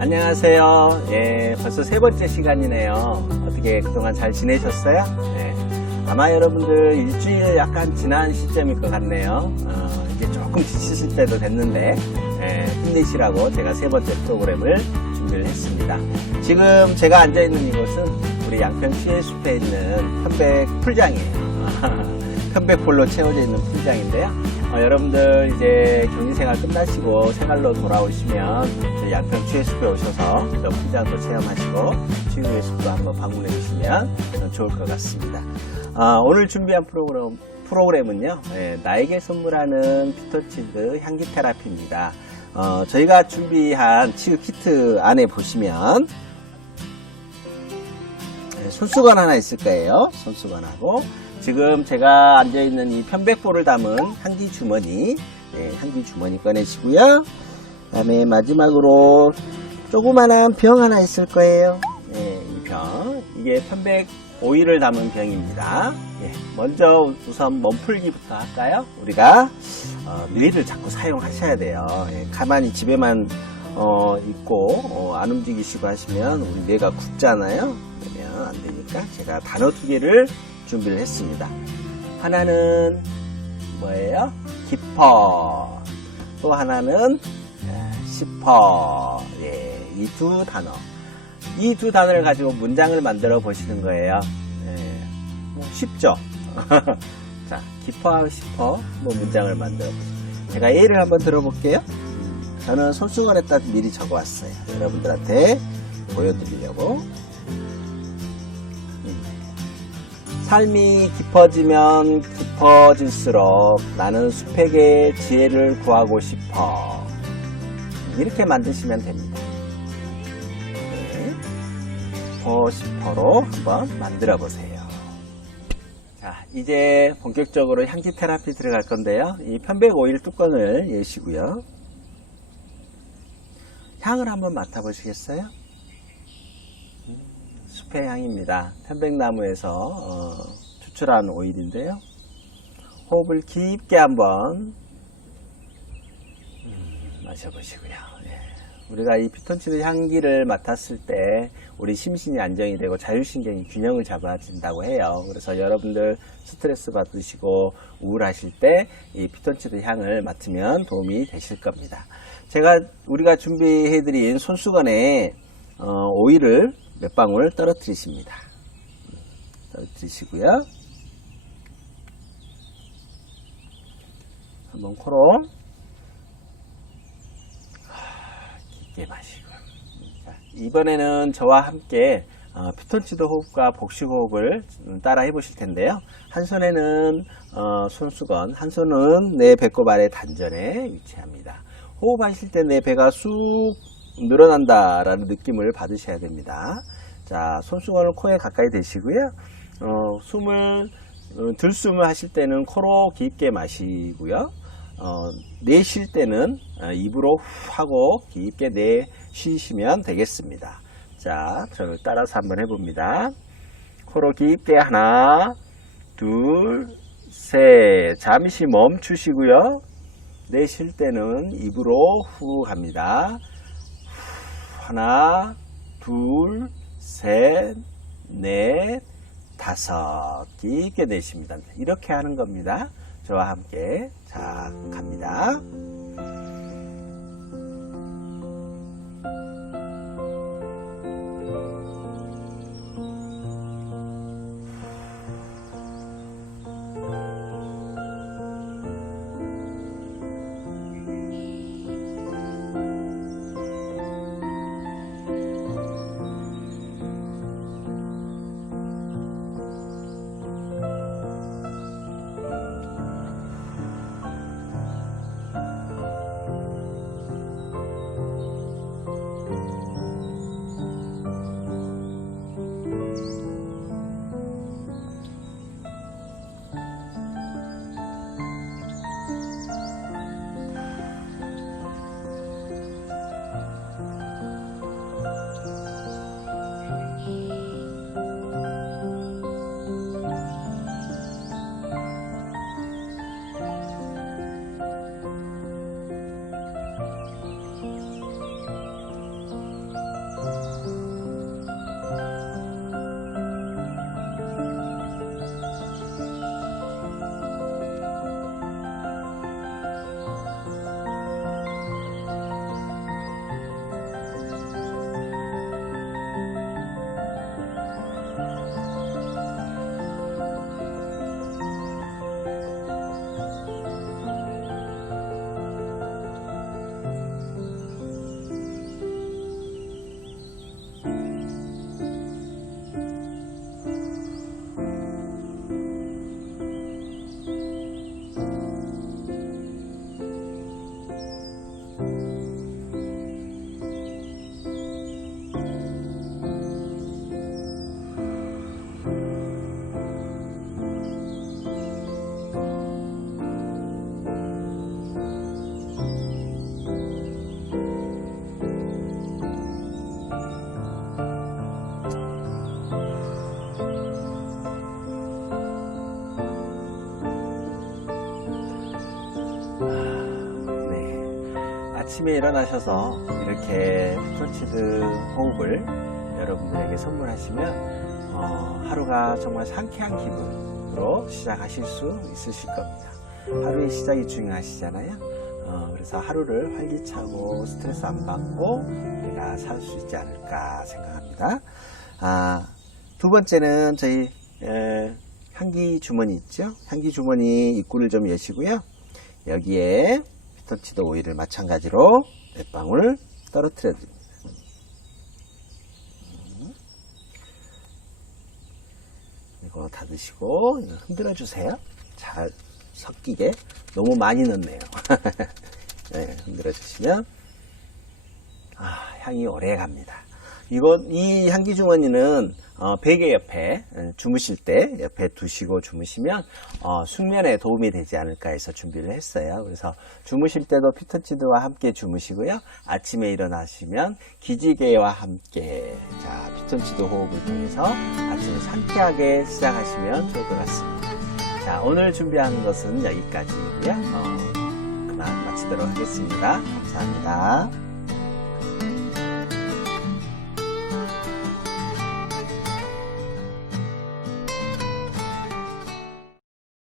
안녕하세요. 예, 벌써 세 번째 시간이네요. 어떻게 그동안 잘 지내셨어요? 네. 아마 여러분들 일주일 약간 지난 시점일 것 같네요. 이제 조금 지치실 때도 됐는데, 힘내시라고 제가 세 번째 프로그램을 준비를 했습니다. 지금 제가 앉아있는 이곳은 우리 양평 시해숲에 있는 편백 풀장이에요. 편백볼로 채워져 있는 풀장인데요. 여러분들 이제 경리생활 끝나시고 생활로 돌아오시면 저희 양평 취해숲에 오셔서 저 풀장도 체험하시고 취해숲의 숲도 한번 방문해 주시면 좋을 것 같습니다. 오늘 준비한 프로그램은요, 나에게 선물하는 피톤치드 향기 테라피입니다. 저희가 준비한 치유 키트 안에 보시면 손수건 하나 있을 거예요. 손수건하고 지금 제가 앉아있는 이 편백볼을 담은 향기 주머니, 향기 주머니 꺼내시고요. 그 다음에 마지막으로 조그만한 병 하나 있을 거예요. 이 병, 이게 편백 오일을 담은 병입니다. 먼저 우선 몸풀기부터 할까요? 우리가 뇌를 자꾸 사용하셔야 돼요. 가만히 집에만 있고 안 움직이시고 하시면 우리 뇌가 굳잖아요. 그러면 안 되니까 제가 단어 두 개를 준비를 했습니다. 하나는 뭐예요? 깊어. 또 하나는 싶어. 이 두 단어. 이 두 단어를 가지고 문장을 만들어 보시는 거예요. 쉽죠? 자, 깊어, 싶어. 문장을 만들어 보세요. 제가 예를 한번 들어볼게요. 저는 손수건에다 미리 적어 왔어요. 여러분들한테 보여드리려고. 삶이 깊어지면 깊어질수록 나는 숲에게 지혜를 구하고 싶어. 이렇게 만드시면 됩니다. 싶어로 한번 만들어 보세요. 자, 이제 본격적으로 향기 테라피 들어갈 건데요. 이 편백 오일 뚜껑을 여시고요. 향을 한번 맡아보시겠어요? 숲의 향입니다. 편백나무에서 추출한 오일인데요. 호흡을 깊게 한번 마셔보시고요. 우리가 이 피톤치드 향기를 맡았을 때 우리 심신이 안정이 되고 자율신경이 균형을 잡아진다고 해요. 그래서 여러분들 스트레스 받으시고 우울하실 때 이 피톤치드 향을 맡으면 도움이 되실 겁니다. 우리가 준비해드린 손수건에 오일을 몇 방울 떨어뜨리십니다. 떨어뜨리시고요. 한번 코로 깊게 마시고. 자, 이번에는 저와 함께 피톤치드 호흡과 복식 호흡을 따라 해보실 텐데요. 한 손에는 손수건, 한 손은 내 배꼽 아래 단전에 위치합니다. 호흡하실 때 내 배가 쑥 늘어난다라는 느낌을 받으셔야 됩니다. 자, 손수건을 코에 가까이 대시고요. 들숨을 하실 때는 코로 깊게 마시고요. 내쉴 때는 입으로 후 하고 깊게 내쉬시면 되겠습니다. 자, 저를 따라서 한번 해봅니다. 코로 깊게 하나, 둘, 셋. 잠시 멈추시고요. 내쉴 때는 입으로 후 합니다. 하나, 둘, 셋, 넷, 다섯. 깊게 내쉽니다. 이렇게 하는 겁니다. 저와 함께. 자, 갑니다. 아침에 일어나셔서 이렇게 피톤치드 호흡을 여러분들에게 선물하시면 하루가 정말 상쾌한 기분으로 시작하실 수 있으실 겁니다. 하루의 시작이 중요하시잖아요. 그래서 하루를 활기차고 스트레스 안 받고 우리가 살 수 있지 않을까 생각합니다. 두 번째는 저희 향기 주머니 있죠? 향기 주머니 입구를 좀 여시고요. 여기에 피톤치드 오일을 마찬가지로 몇 방울 떨어뜨려 줍니다. 이거 닫으시고 흔들어 주세요. 잘 섞이게. 너무 많이 넣네요. 네, 흔들어 주시면 향이 오래 갑니다. 이 향기 주머니는 베개 옆에 주무실 때 옆에 두시고 주무시면 숙면에 도움이 되지 않을까 해서 준비를 했어요. 그래서 주무실 때도 피톤치드와 함께 주무시고요. 아침에 일어나시면 기지개와 함께 피톤치드 호흡을 통해서 아침을 상쾌하게 시작하시면 좋을 것 같습니다. 자, 오늘 준비한 것은 여기까지고요. 그만 마치도록 하겠습니다. 감사합니다.